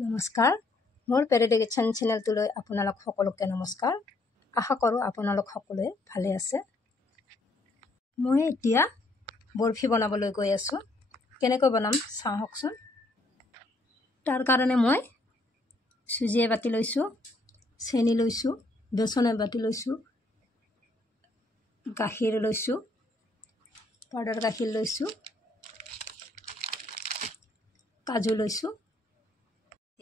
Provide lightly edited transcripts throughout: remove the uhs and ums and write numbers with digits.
নমস্কাৰ মোৰ পেৰেডি কিচেন চেনেলটোলৈ আপোনালোক সকলোকে নমস্কাৰ আশা কৰোঁ আপোনালোক সকলোৱে ভালে আছে মই এতিয়া বৰফি বনাবলৈ গৈ আছো কেনেকৈ বনাম চাওকচোন তাৰ কাৰণে মই সুজি বাটি লৈছো চেনি লৈছো বেচন বাটি লৈছো গাখীৰ লৈছো পাউডাৰ গাখীৰ লৈছো কাজু লৈছো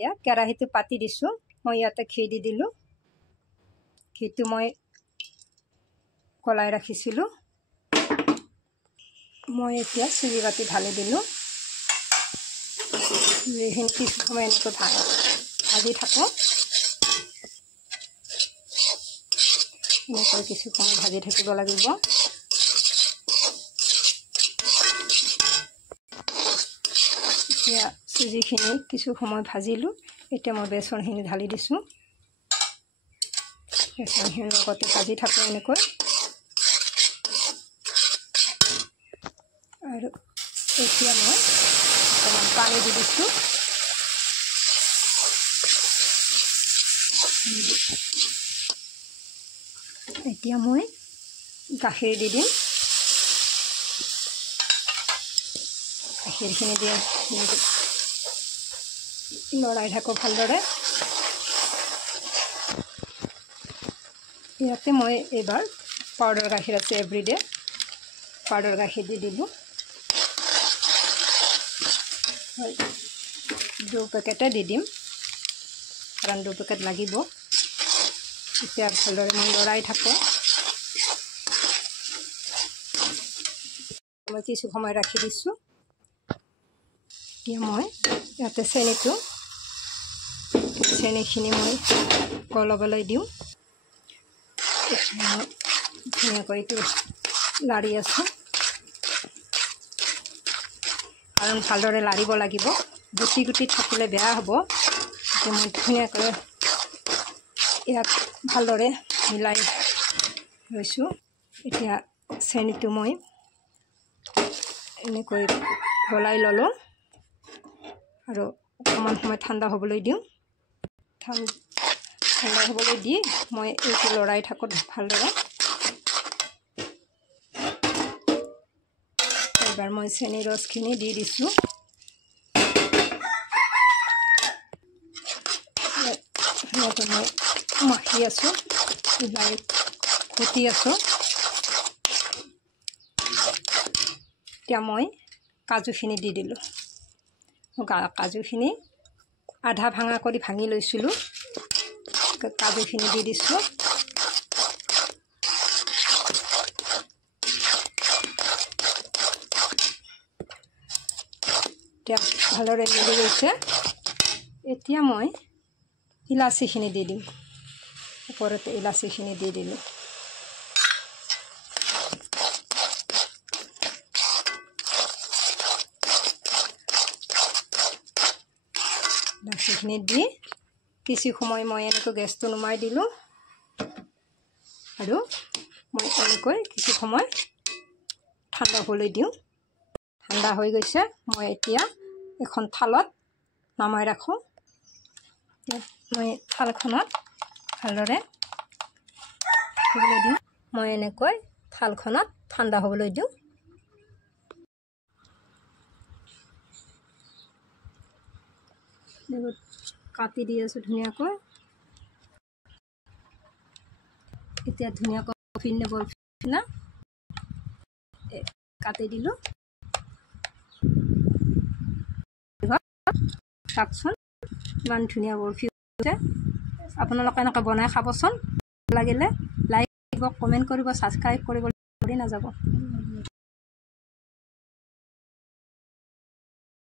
या केराहीটো পাতি দিছো মই ইয়াতে ঘি দি দিলো ঘিটো মই কলাই ৰাখিছিলো মই এতিয়া সুজি বাটি ঢালি দিলো এইখিনি কিছু সময় এনেকৈ ভাজি থাকো এনেকৈ কিছু সময় ভাজি থাকিব লাগিব এতিয়া সুজিখিনি কিছু সময় ভাজিলো এতিয়া মই বেচনখিনি ঢালি দিছো বেচনখিনিৰ লগতে ভাজি থাকো এনেকৈ আৰু এতিয়া মই অকণমান পানী দি দিছো এতিয়া মই গাখীৰ দি দিম গাখীৰখিনি দিয়ে লৰাই থাকো ভালদৰে ইয়াতে মই এবাৰ পাউডাৰ গাখীৰ আছে এভৰিডে পাউডাৰ গাখীৰ দি দিলো 2 পেকেট দি দিম কাৰণ 2 পেকেট লাগিব এতিয়া ভালদৰে মই লৰাই থাকো মই কিছু সময় ৰাখি দিছো এতিয়া মই ইয়াতে চেনিখিনি মই গলাবলৈ দিওঁ ধুনীয়াকৈ এইটো লাৰি আছো কাৰণ ভালদৰে লাৰিব লাগিব গুটি গুটি থাকিলে বেয়া হ'ব এতিয়া মই ধুনীয়াকৈ ইয়াক ভালদৰে মিলাই লৈছো এতিয়া চেনিটো মই এনেকৈ গলাই ললো আৰু অকণমান সময় ঠাণ্ডা হ'বলৈ দিওঁ ঠাণ্ডা হ'বলৈ দি মই এইটো লৰাই থাকো ভালদৰে এবাৰ মই চেনি ৰসখিনি দি দিছো মই মাখি আছো কুটি আছো এতিয়া মই কাজুখিনি দি দিলো কাজুখিনি আধা ভাঙা কৰি ভাঙি লৈছিলো কাজুখিনি দি দিছো এতিয়া ভালদৰে মিলি গৈছে এতিয়া মই ইলাচিখিনি দি দিম ওপৰতে ইলাচিখিনি দি দিলো ইলাচিখিনি দি কিছু সময় মই এনেকৈ গেছটো নুমাই দিলো আৰু মই এনেকৈ কিছু সময় ঠাণ্ডা হ'বলৈ দিওঁ ঠাণ্ডা হৈ গৈছে মই এতিয়া এখন থালত নামাই ৰাখো মই থালখনত ভালদৰে দিওঁ মই এনেকৈ থালখনত ঠাণ্ডা হ'বলৈ দিওঁ কাটি দি আছো ধুনীয়াকৈ এতিয়া ধুনীয়াকৈ বৰফিনা কাটি দিলো চাওকচোন ইমান ধুনীয়া বৰফি হৈছে আপোনালোকে এনেকৈ বনাই খাবচোন লাগিলে লাইক কৰিব কমেণ্ট কৰিব ছাবস্ক্ৰাইব কৰিব নাযাব